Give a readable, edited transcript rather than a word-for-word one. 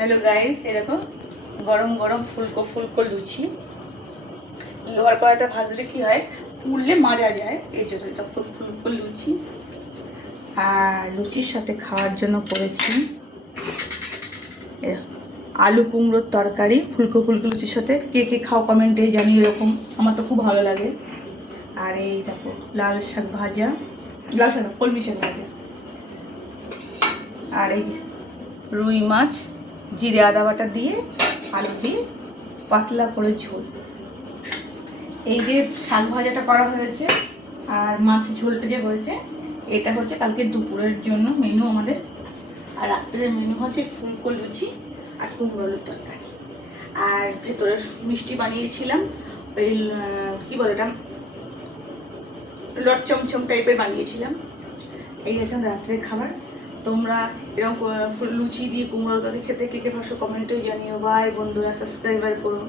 Hello guys, ये देखो गरम गरम फुलको फुलको लुचि लोहार कड़ाইতে ভাজলে কি হয় পুড়লে মাজা যায় এই জন্য এটা ফুলকো লুচি আর লুচির সাথে খাওয়ার জন্য করেছি আলু কুমড়োর তরকারি ফুলকো ফুলকো লুচির সাথে কে কে খাও কমেন্টে জানিও এরকম আমার তো খুব ভালো লাগে আর এই দেখো লাল শাক ভাজা লাল শাক কলমি শাক ভাজা আর এই রুই মাছ জিরে আদা বাটা দিয়ে আলু দিয়ে পাতলা করে ঝোল এই যে শাক ভাজাটা করা হয়েছে আর মাছের ঝোলটা যে হয়েছে এটা হচ্ছে কালকে দুপুরের জন্য মেনু আমাদের আর রাত্রের মেনু হচ্ছে ফুলকো লুচি আর কুমড়ো আলুর তরকারি আর ভেতরে মিষ্টি বানিয়েছিলাম ওই কী বলে এটা লট চমচম টাইপের বানিয়েছিলাম এই হচ্ছে রাত্রের খাবার তোমরা এরকম লুচি দিয়ে কুমড়ো তরকারি খেতে কে কে ভালো কমেন্টেও জানিও বাই বন্ধুরা সাবস্ক্রাইবার করো।